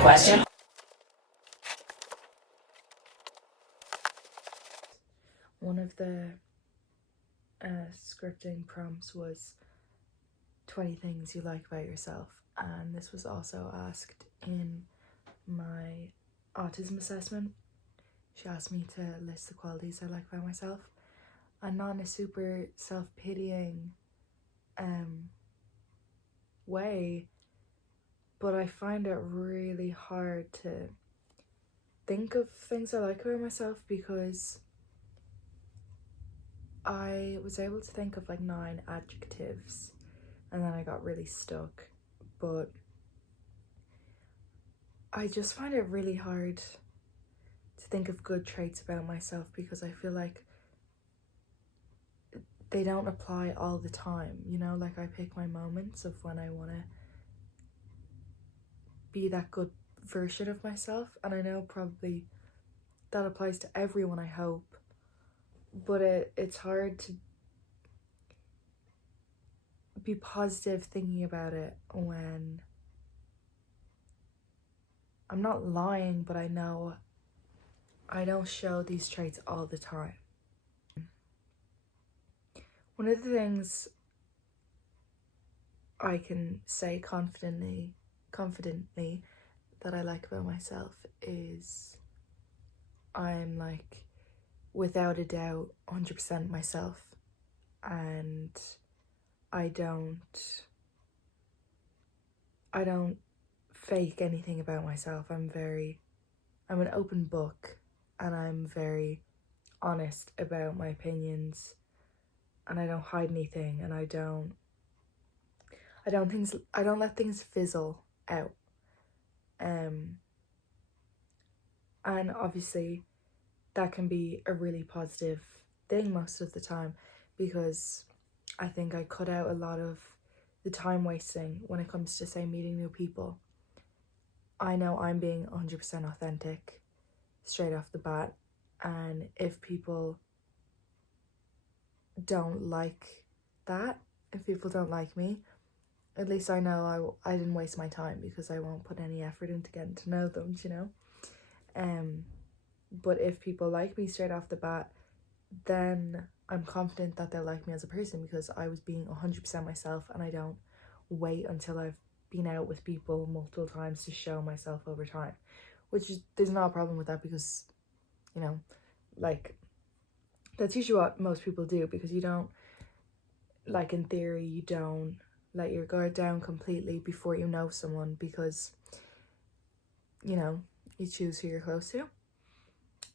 Question. One of the scripting prompts was 20 things you like about yourself, and this was also asked in my autism assessment. She asked me to list the qualities I like about myself, and not in a super self-pitying way, but I find it really hard to think of things I like about myself because I was able to think of like 9 adjectives and then I got really stuck. But I just find it really hard to think of good traits about myself because I feel like they don't apply all the time, you know? Like I pick my moments of when I want to be that good version of myself, and I know probably that applies to everyone, I hope, but it's hard to be positive thinking about it when I'm not lying, but I know I don't show these traits all the time. One of the things I can say confidently that I like about myself is I'm like without a doubt 100% myself, and I don't fake anything about myself. I'm an open book, and I'm very honest about my opinions, and I don't hide anything, and I don't let things fizzle out. And obviously that can be a really positive thing most of the time, because I think I cut out a lot of the time wasting when it comes to, say, meeting new people. I know I'm being 100% authentic straight off the bat, and if people don't like that, if people don't like me, at least I know I didn't waste my time because I won't put any effort into getting to know them, you know? But if people like me straight off the bat, then I'm confident that they'll like me as a person because I was being 100% myself, and I don't wait until I've been out with people multiple times to show myself over time, there's not a problem with that because, you know, like that's usually what most people do, because you don't, like in theory, you don't let your guard down completely before you know someone because, you know, you choose who you're close to.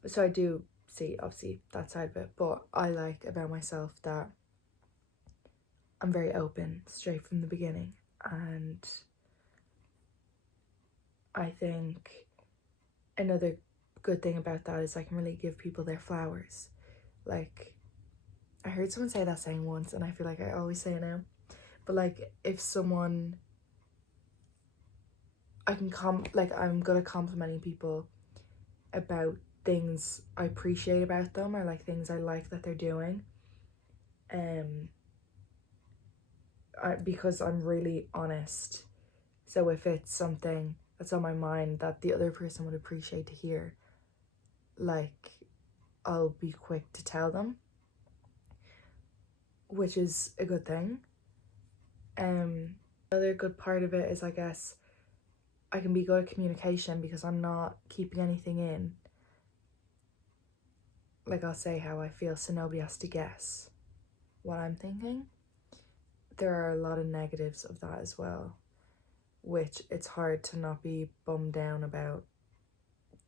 So I do see obviously that side of it, but I like about myself that I'm very open straight from the beginning, and I think another good thing about that is I can really give people their flowers. Like, I heard someone say that saying once, and I feel like I always say it now, but like if someone, I'm good at complimenting people about things I appreciate about them, or like things I like that they're doing, because I'm really honest. So if it's something that's on my mind that the other person would appreciate to hear, like, I'll be quick to tell them, which is a good thing. Another good part of it is, I guess, I can be good at communication because I'm not keeping anything in. Like, I'll say how I feel so nobody has to guess what I'm thinking. There are a lot of negatives of that as well, which it's hard to not be bummed down about.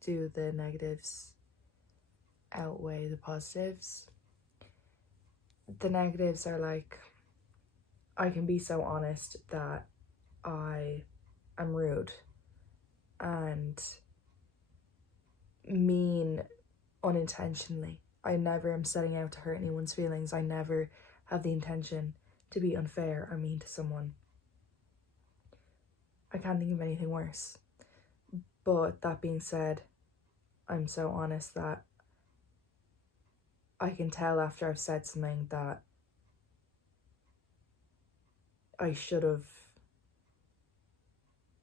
Do the negatives outweigh the positives? The negatives are like, I can be so honest that I am rude and mean unintentionally. I never am setting out to hurt anyone's feelings. I never have the intention to be unfair or mean to someone. I can't think of anything worse. But that being said, I'm so honest that I can tell after I've said something that I should have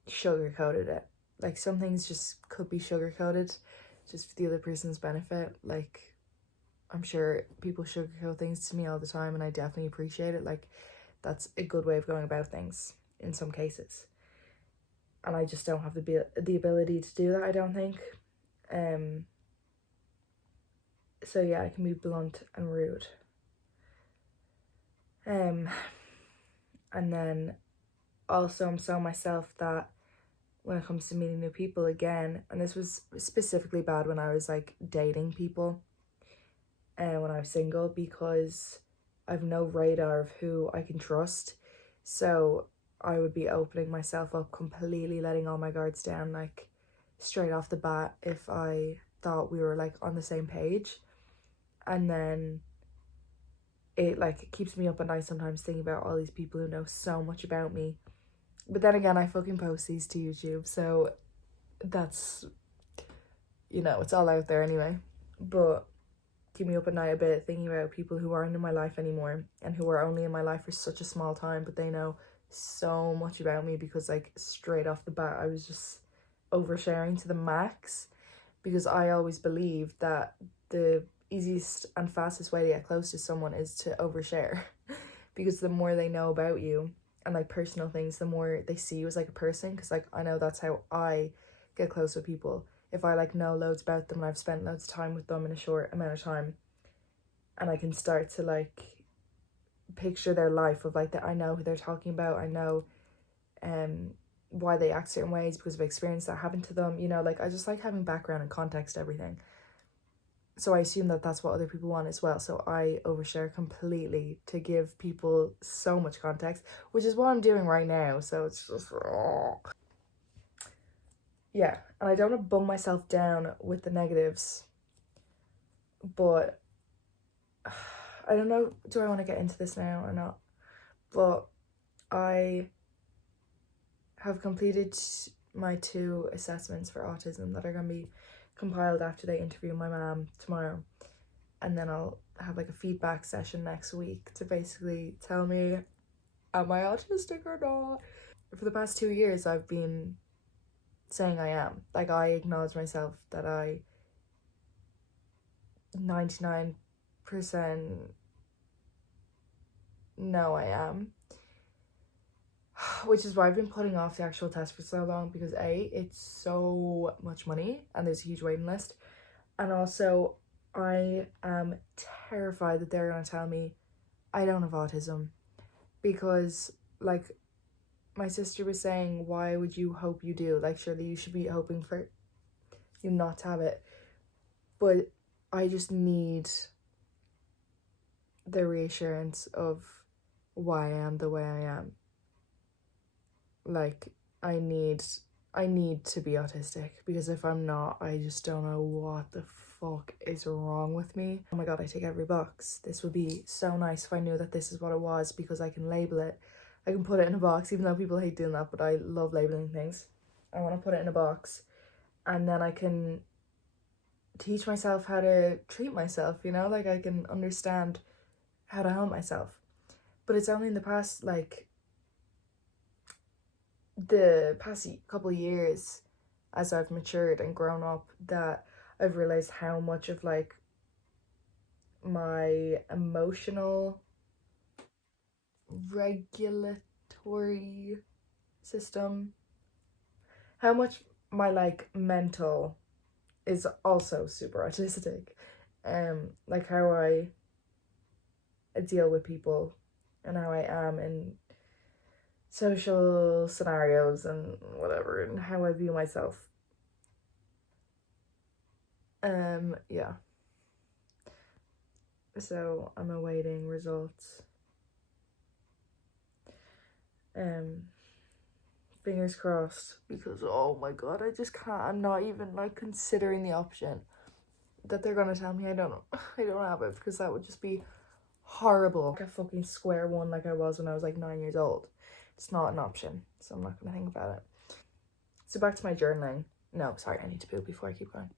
sugarcoated it, like some things just could be sugar coated just for the other person's benefit. Like I'm sure people sugarcoat things to me all the time, and I definitely appreciate it. Like that's a good way of going about things in some cases, and I just don't have the ability to do that, I don't think. So yeah, I can be blunt and rude. And then also I'm so myself that when it comes to meeting new people again, and this was specifically bad when I was like dating people and when I was single, because I've no radar of who I can trust. So I would be opening myself up completely, letting all my guards down, like straight off the bat, if I thought we were like on the same page. And then it like keeps me up at night sometimes thinking about all these people who know so much about me. But then again, I fucking post these to YouTube, so that's, you know, it's all out there anyway. But keep me up at night a bit thinking about people who aren't in my life anymore and who are only in my life for such a small time, but they know so much about me because like straight off the bat I was just oversharing to the max, because I always believed that the easiest and fastest way to get close to someone is to overshare because the more they know about you and like personal things, the more they see you as like a person. Because like I know that's how I get close with people. If I like know loads about them and I've spent loads of time with them in a short amount of time, and I can start to like picture their life of like that, I know who they're talking about, I know why they act certain ways because of experience that happened to them, you know, like I just like having background and context to everything. So I assume that that's what other people want as well. So I overshare completely to give people so much context, which is what I'm doing right now. So it's just, oh. Yeah. And I don't want to bum myself down with the negatives, but I don't know, do I want to get into this now or not? But I have completed my 2 assessments for autism that are going to be compiled after they interview my mom tomorrow, and then I'll have like a feedback session next week to basically tell me, am I autistic or not? For the past 2 years I've been saying I am. Like I acknowledge myself that I 99% know I am, which is why I've been putting off the actual test for so long, because A, it's so much money and there's a huge waiting list, and also I am terrified that they're gonna tell me I don't have autism, because like my sister was saying, why would you hope you do? Like surely you should be hoping for you not to have it. But I just need the reassurance of why I am the way I am. Like I need to be autistic, because if I'm not, I just don't know what the fuck is wrong with me. Oh my god, I tick every box. This would be so nice if I knew that this is what it was, because I can label it. I can put it in a box, even though people hate doing that, but I love labeling things. I want to put it in a box, and then I can teach myself how to treat myself, you know? Like I can understand how to help myself. But it's only in the past, like, the past couple of years, as I've matured and grown up, that I've realized how much of like my emotional regulatory system, how much my like mental is also super autistic. Like how I deal with people and how I am in social scenarios and whatever, and how I view myself. Yeah. So I'm awaiting results. Fingers crossed, because oh my god, I just can't. I'm not even like considering the option that they're gonna tell me I don't have it, because that would just be horrible. Like a fucking square one like I was when I was like 9 years old. It's not an option, so I'm not gonna think about it. So back to my journaling. No, sorry, I need to poop before I keep going.